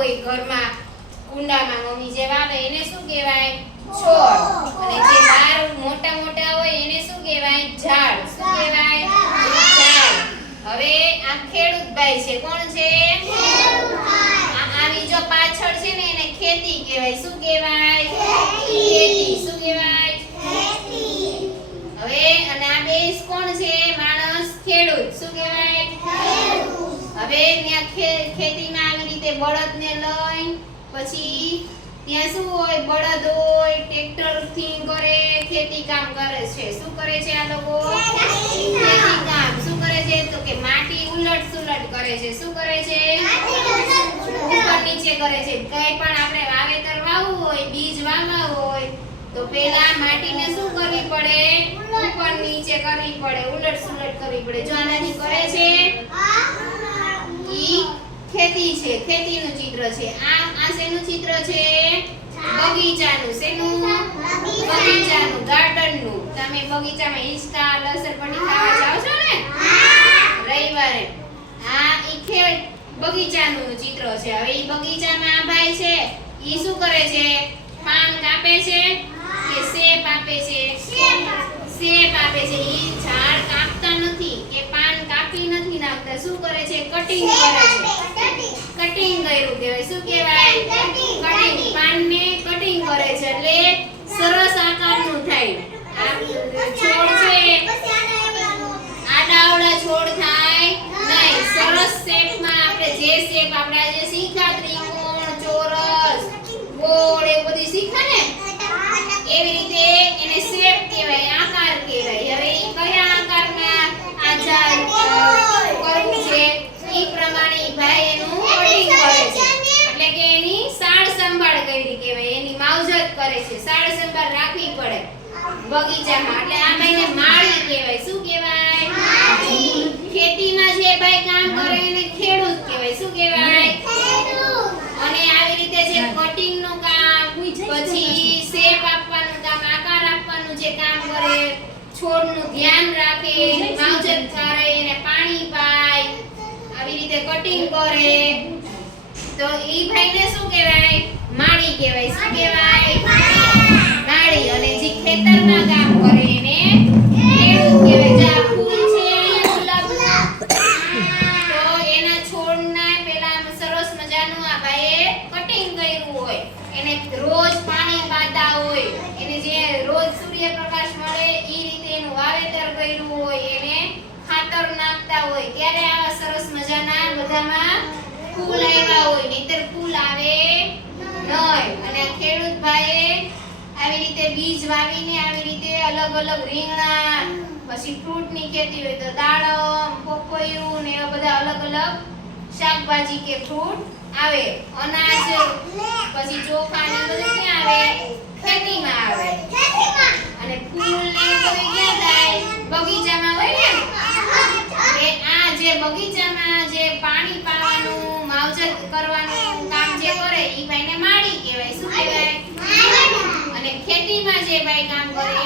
હોય ઘરમાં કુંડામાં મમ્મી જે વાવે એને શું કહેવાય? છોડ. અને જે બહાર મોટા મોટા હોય એને શું કહેવાય? ઝાડ. શું કહેવાય? ઝાડ. હવે આ ખેડૂતભાઈ છે. કોણ છે? આવી જો પાછળ છે ને એને ખેતી કહેવાય. શું કહેવાય? ખેતી. શું કહેવાય? હવે અને આ બેસ કોણ છે? માણસ ખેડૂત. શું કહેવાય? હવે ત્યાં ખેતીમાં રીતે બળદને લઈ, પછી ત્યાં શું હોય, બળદ હોય ટ્રેક્ટરથી કરે, ખેતી કામ કરે છે. શું કરે છે આ લોકો? ખેતી કામ. શું કરે છે? તો કે માટી ઉલટ સુલટ કરે છે. શું કરે છે? ઉપર નીચે કરે છે. કઈ પણ આપણે વાવેતર વાવવું હોય, બીજ વાવવા હોય, તો પેલા માટીને શું કરવી પડે? ઉપર નીચે કરવી પડે, ઉલટ સુલટ કરવી પડે. જો આનાથી કરે છે ઈ ખેતી છે ખેતીનું ચિત્ર છે. આ આ શેનું ચિત્ર છે? બગીચાનું. શેનું? બગીચાનું ગાર્ડનનું. તમે બગીચામાં હિંચકા પડી ખાવા જાઓ છો ને? રવિવારે. આ ઈ ખે બગીચાનું ચિત્ર છે. હવે ઈ બગીચામાં આ ભાઈ છે. ઈ શું કરે છે? પાન કાપે છે કે સેબ આપે છે? સેબ આપે છે. ઈ ઝાડ કાપતા નથી. કે પાન કાપી નથી નાખતા. શું કરે છે? કટિંગ કરે છે કટિંગ કર્યું કહેવાય શું કહેવાય કટિંગ પાનને કટિંગ કરે છે એટલે સરસ આકારનું થાય આ છોડ છે આડાઅવળા છોડ થાય નહીં સરસ શેપમાં આપણે જે શેપ આપણે શીખ્યા ત્રિકોણ ચોરસ ગોળ એ બધી શીખ્યા ને? એવી રીતે એને શેપ કહેવાય આકાર કહેવાય. હવે એ કયા આકારમાં આ ઝાડ કરવું છે એ પ્રમાણે ભાઈ એનું કટિંગ કરે છે. એટલે કે એની સાળ સંભાળ કરી કહેવાય. એની માવજત કરે છે. સાળ સંભાળ રાખવી પડે બગીચામાં. એટલે આ ભાઈને માળી કહેવાય. શું કહેવાય? ખેતીમાં જે ભાઈ કામ કરે એને ખેડૂત કહેવાય શું કહેવાય અને આવી રીતે જે કટિંગનું કામ પછી શેપ આપવાનું, કામ આકાર આપવાનું, જે કામ કરે, છોડનું ધ્યાન રાખે માવજત કરે એને પાણી પાય, આવી રીતે કટિંગ કરે. તો ઈ ભાઈને શું કહેવાય? માળી કહેવાય. શું કહેવાય? માળી. અને જે ખેતરમાં કામ કરે એને એના છોડના પેલા સરસ મજાનું આ ભાઈએ કટિંગ કર્યું હોય. એને રોજ પાણી પાતા હોય એને જે રોજ સૂર્યપ્રકાશ મળે એ રીતે એનું વાવેતર કર્યું હોય, એને ખાતર નાખતા હોય, ત્યારે આવા સરસ મજાના બધામાં ફૂલ આવ્યા હોય. નહીતર ફૂલ આવે નહીં અને ખેડૂત ભાઈએ આવી રીતે બીજ વાવીને આવી રીતે અલગ અલગ રીંગણા, પછી ફ્રૂટની ખેતી હોય તો દાડમ, પપૈયું ને એવા બધા અલગ અલગ શાકભાજી કે ફ્રૂટ આવે. અનાજ, પછી ચોખા ને બધું ક્યાં આવે? ખેતીમાં આવે. અને ફૂલ ને કોઈ ક્યાં થાય બગીચામાં હોય ને? એટલે આ જે બગીચામાં જે પાણી પાવાનું માવજત કરવાનું કામ જે કરે ઈ ભાઈને માળી કહેવાય. શું કહેવાય? અને ખેતીમાં જે ભાઈ કામ કરે